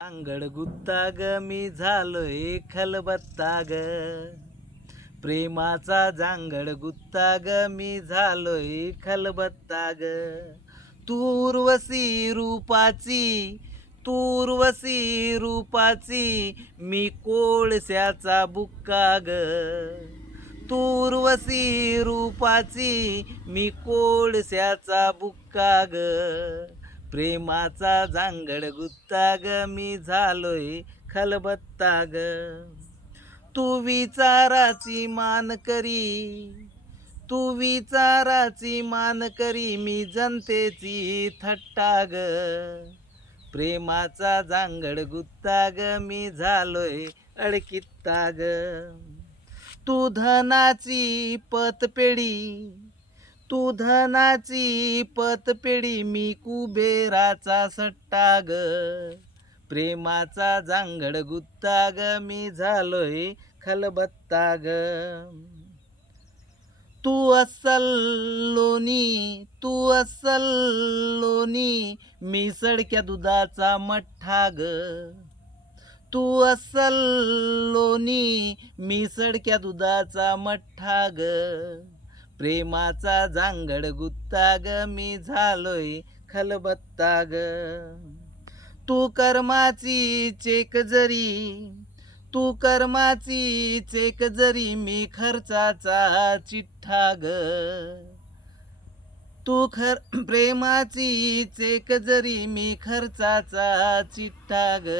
अंगड गुत्ता ग मी झालोय खलबत्ता ग प्रेमाचा जांगड गुत्ता ग मी झालोय खलबत्ता ग तूर्वसी रूपाची तूर्वसी रूपाची मी कोळश्याचा बुक्का ग तूर्वसी रूपाची मी कोळश्याचा बुक्का ग प्रेमाचा जांगड गुत्ता ग मी झालोय खलबत्ता ग. तू विचाराची मान करी तू विचाराची मान करी मी जनतेची थट्टा ग. प्रेमाचा जांगड गुत्ता ग मी झालोय अडकित्ता ग. तू धनाची पतपेढी तू धनाची पतपेढी मी कुबेराचा सट्टा ग. प्रेमाचा जांगड गुत्ता ग मी झालोय खलबत्ता ग. तू अस्सल लोणी तू अस्सल लोणी मी सडक्या दुधाचा मठ्ठा ग. तू अस्सल लोणी मी सडक्या दुधाचा मठ्ठा ग. प्रेमाचा जांगड गुत्ता ग मी झालोय खलबत्ता ग. तू कर्माची चेक जरी तू कर्माची चेक जरी मी खर्चाचा चिठ्ठा ग. तू खर प्रेमाची चेक जरी मी खर्चाचा चिठ्ठा ग.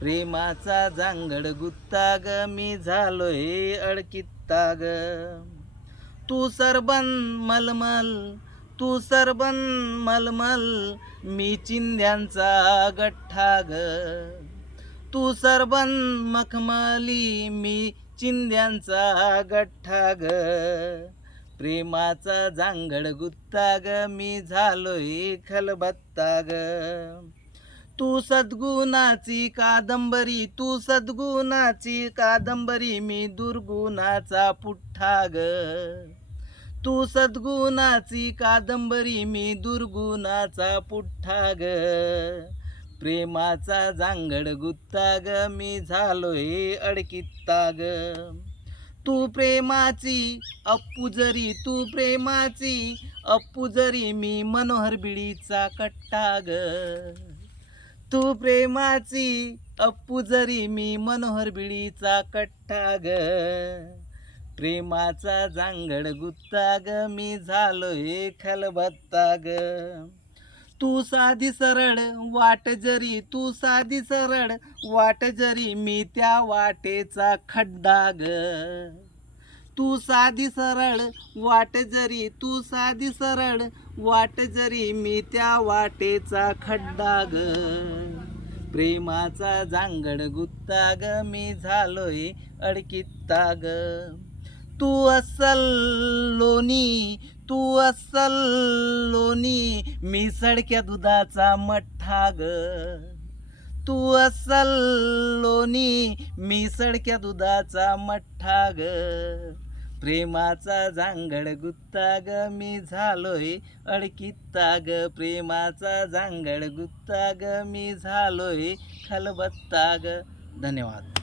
प्रेमाचा जांगड गुत्ता ग मी झालोय अडकित्ता ग. तू सरबन मलमल तू सरबन मलमल मी चिंध्यांचा गठ्ठा ग. तू सरबन मखमली मी चिंध्यांचा गठ्ठा ग. प्रेमाचा जांगड गुत्ता ग मी झालोय खलबत्ता ग. तू सद्गुणाची कादंबरी तू सद्गुणाची कादंबरी मी दुर्गुणाचा पुठ्ठा ग. तू सद्गुणाची कादंबरी मी दुर्गुणाचा पुठ्ठा ग. प्रेमाचा जांगड गुत्ता ग मी झालोय अडकित्ता ग तू प्रेमाची अप्पू जरी तू प्रेमाची अप्पू जरी मी मनोहर बिडीचा कट्टा ग. तू प्रेमाची अप्पू जरी मी मनोहर बिडीचा कट्टा ग. प्रेमाचा जांगड गुत्ता ग मी झालोय खलबत्ता ग. तू साधी सरळ वाट जरी तू साधी सरळ वाट जरी मी त्या वाटेचा खड्डा ग. तू साधी सरळ वाट जरी तू साधी सरळ वाट जरी मी त्या वाटेचा खड्डा ग. प्रेमाचा जांगड गुत्ता ग मी झालोय अडकित्ता ग. तू अस्सल लोणी तू अस्सल लोणी मी सडक्या दुधाचा मठ्ठा ग. तू अस्सल लोणी मी सडक्या दुधाचा मठ्ठा ग. प्रेमाचा जांगड गुत्ता ग मी झालोय अडकित्ता ग. प्रेमाचा जांगड गुत्ता ग मी झालोय खलबत्ता ग. धन्यवाद.